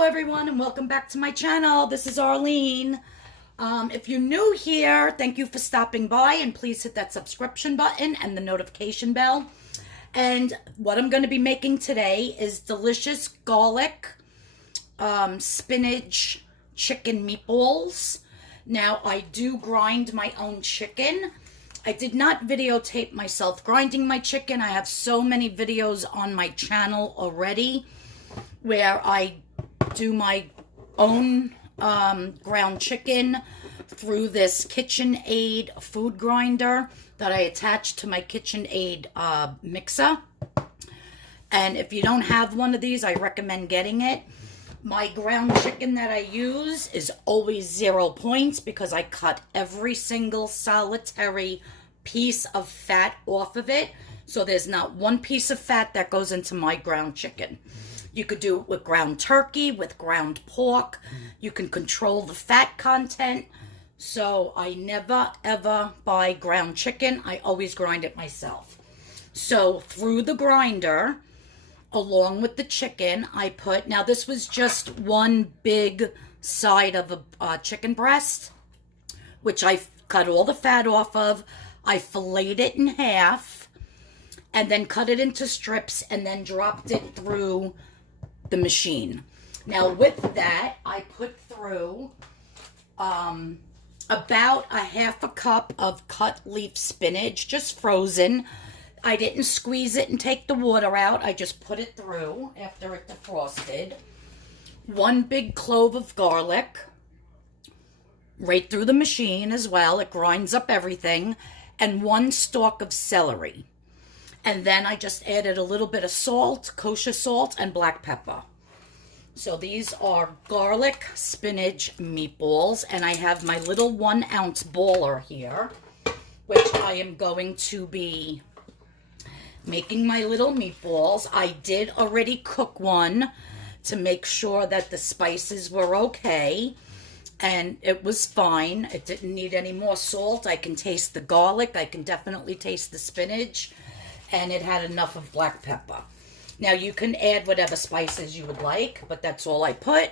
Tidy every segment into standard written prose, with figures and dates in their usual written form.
Hello everyone and welcome back to my channel. This is Arlene. If you're new here, thank you for stopping by and please hit that subscription button and the notification bell. And what I'm going to be making today is delicious garlic spinach chicken meatballs. Now I do grind my own chicken. I did not videotape myself grinding my chicken. I have so many videos on my channel already where I do my own ground chicken through this KitchenAid food grinder that I attach to my KitchenAid mixer. And if you don't have one of these, I recommend getting it. My ground chicken that I use is always 0 points because I cut every single solitary piece of fat off of it. So there's not one piece of fat that goes into my ground chicken. You could do it with ground turkey, with ground pork. You can control the fat content. So I never ever buy ground chicken. I always grind it myself. So through the grinder, along with the chicken, I put, now this was just one big side of a chicken breast, which I cut all the fat off of. I filleted it in half and then cut it into strips and then dropped it through the machine. Now with that, I put through about a half a cup of cut leaf spinach, just frozen. I didn't squeeze it and take the water out. I just put it through after it defrosted. One big clove of garlic, right through the machine as well. It grinds up everything. And one stalk of celery. And then I just added a little bit of salt, kosher salt, and black pepper. So these are garlic spinach meatballs. And I have my little 1 ounce baller here, which I am going to be making my little meatballs. I did already cook one to make sure that the spices were okay. And it was fine. It didn't need any more salt. I can taste the garlic. I can definitely taste the spinach. And it had enough of black pepper. Now you can add whatever spices you would like, but that's all I put.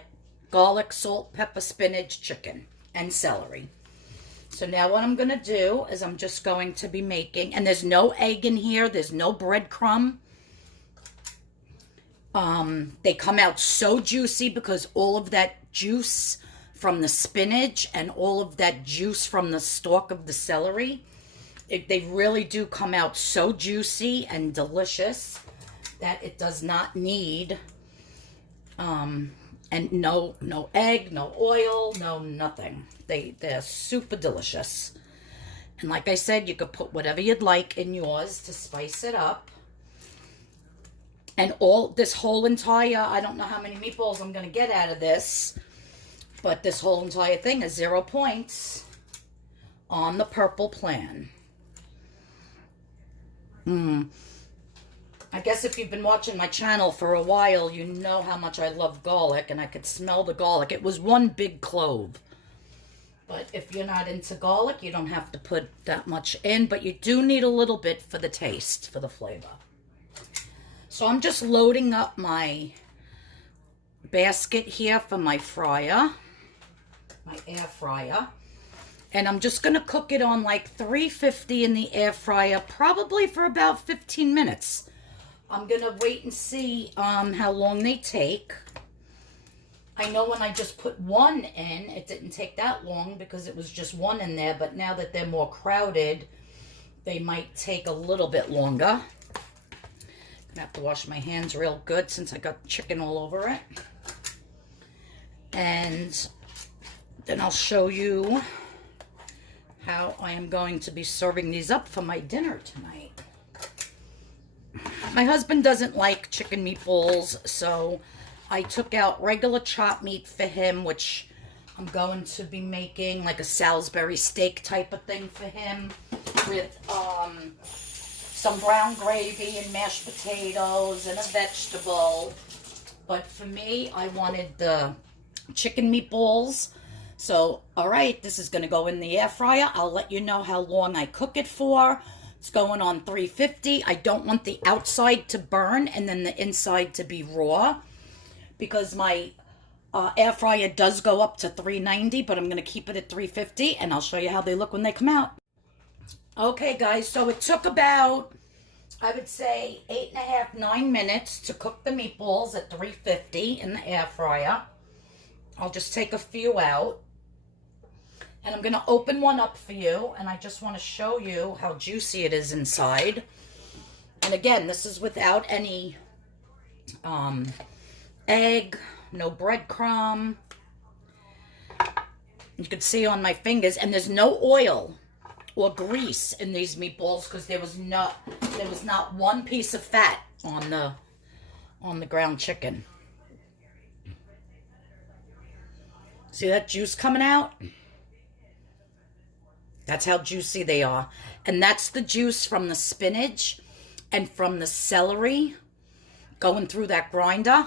Garlic, salt, pepper, spinach, chicken, and celery. So now what I'm going to do is I'm just going to be making, and there's no egg in here. There's no breadcrumb. They come out so juicy because all of that juice from the spinach and all of that juice from the stalk of the celery, they really do come out so juicy and delicious that it does not need, and no egg, no oil, no nothing. They're super delicious. And like I said, you could put whatever you'd like in yours to spice it up. And this whole entire, I don't know how many meatballs I'm going to get out of this, but this whole entire thing is 0 points on the purpleplan. I guess if you've been watching my channel for a while, you know how much I love garlic, and I could smell the garlic. It was one big clove. But if you're not into garlic, you don't have to put that much in, but you do need a little bit for the taste, for the flavor. So I'm just loading up my basket here for my fryer, my air fryer. And I'm just going to cook it on like 350 in the air fryer, probably for about 15 minutes. I'm going to wait and see how long they take. I know when I just put one in, it didn't take that long because it was just one in there. But now that they're more crowded, they might take a little bit longer. I'm going to have to wash my hands real good since I got chicken all over it. And then I'll show you how I am going to be serving these up for my dinner tonight. My husband doesn't like chicken meatballs, so I took out regular chopped meat for him, which I'm going to be making like a Salisbury steak type of thing for him with some brown gravy and mashed potatoes and a vegetable. But for me, I wanted the chicken meatballs. So, all right, this is going to go in the air fryer. I'll let you know how long I cook it for. It's going on 350. I don't want the outside to burn and then the inside to be raw, because my Air fryer does go up to 390, but I'm going to keep it at 350, and I'll show you how they look when they come out. Okay, guys, so it took about, I would say, 8.5, 9 minutes to cook the meatballs at 350 in the air fryer. I'll just take a few out. And I'm going to open one up for you, and I just want to show you how juicy it is inside. And again, this is without any egg, no breadcrumb. You can see on my fingers, and there's no oil or grease in these meatballs because there was not one piece of fat on the ground chicken. See that juice coming out? That's how juicy they are. And that's the juice from the spinach and from the celery going through that grinder.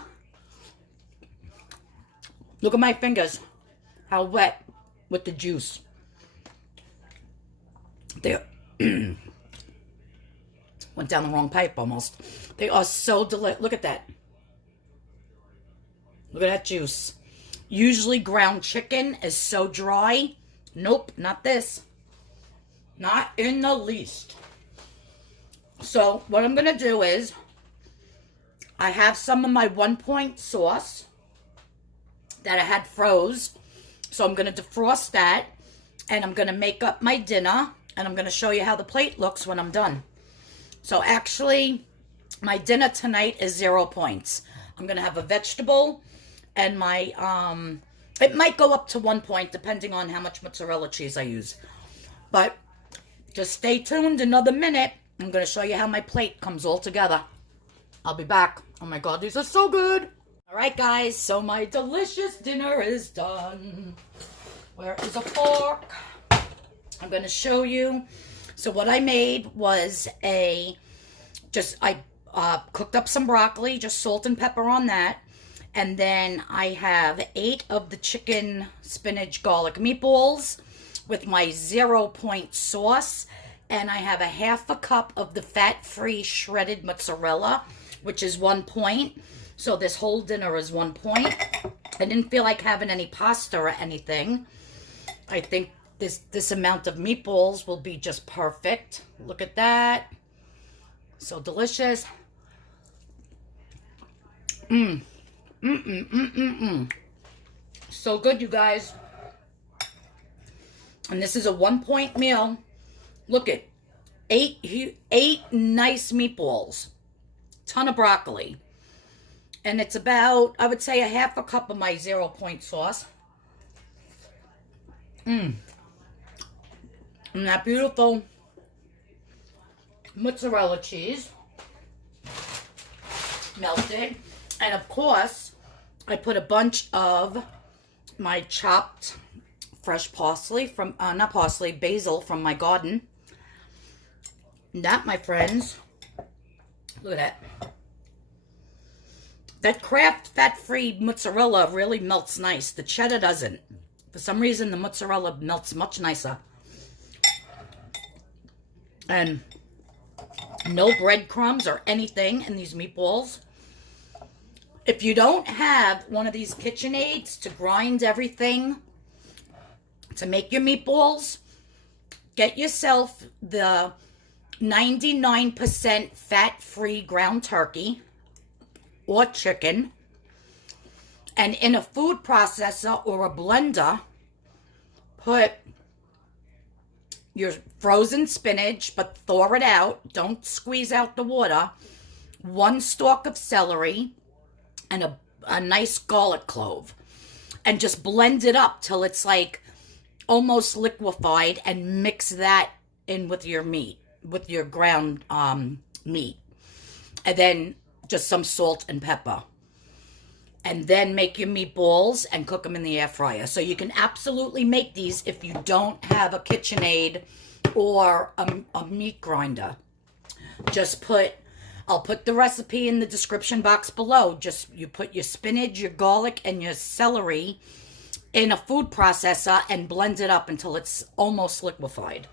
Look at my fingers. How wet with the juice. They went down the wrong pipe almost. They are so delicious. Look at that. Look at that juice. Usually ground chicken is so dry. Nope, not this. Not in the least. So what I'm going to do is, I have some of my 1-point sauce that I had froze. So I'm going to defrost that, and I'm going to make up my dinner, and I'm going to show you how the plate looks when I'm done. So actually, my dinner tonight is 0 points. I'm going to have a vegetable, and my, it might go up to 1 point depending on how much mozzarella cheese I use. But just stay tuned another minute. I'm going to show you how my plate comes all together. I'll be back. Oh my God, these are so good. All right, guys, so my delicious dinner is done. Where is a fork? I'm going to show you. So what I made was I cooked up some broccoli, just salt and pepper on that. And then I have 8 of the chicken spinach garlic meatballs with my 0-point sauce. And I have a 1/2 cup of the fat-free shredded mozzarella, which is 1 point. So this whole dinner is 1 point. I didn't feel like having any pasta or anything. I think this amount of meatballs will be just perfect. Look at that. So delicious. So good, you guys. And this is a 1-point meal. Look at 8 nice meatballs. Ton of broccoli. And it's about, I would say, a 1/2 cup of my 0-point sauce. And that beautiful mozzarella cheese. Melted. And of course, I put a bunch of my chopped fresh parsley from, not parsley, basil from my garden. And that, my friends, look at that. That Kraft fat-free mozzarella really melts nice. The cheddar doesn't. For some reason, the mozzarella melts much nicer. And no breadcrumbs or anything in these meatballs. If you don't have one of these KitchenAids to grind everything to make your meatballs, get yourself the 99% fat-free ground turkey or chicken, and in a food processor or a blender, put your frozen spinach, but thaw it out. Don't squeeze out the water. 1 stalk of celery and a nice garlic clove. And just blend it up till it's like almost liquefied, and mix that in with your meat, with your ground meat. And then just some salt and pepper. And then make your meatballs and cook them in the air fryer. So you can absolutely make these if you don't have a KitchenAid or a meat grinder. Just I'll put the recipe in the description box below. Just you put your spinach, your garlic, and your celery in a food processor and blend it up until it's almost liquefied.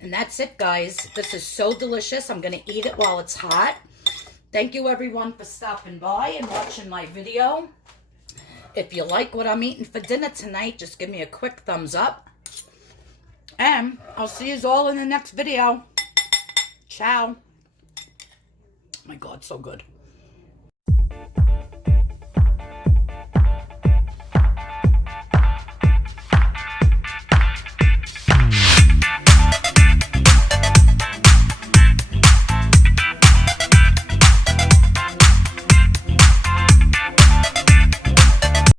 And that's it, guys. This is so delicious. I'm going to eat it while it's hot. Thank you, everyone, for stopping by and watching my video. If you like what I'm eating for dinner tonight, just give me a quick thumbs up. And I'll see you all in the next video. Ciao. Oh my God, so good.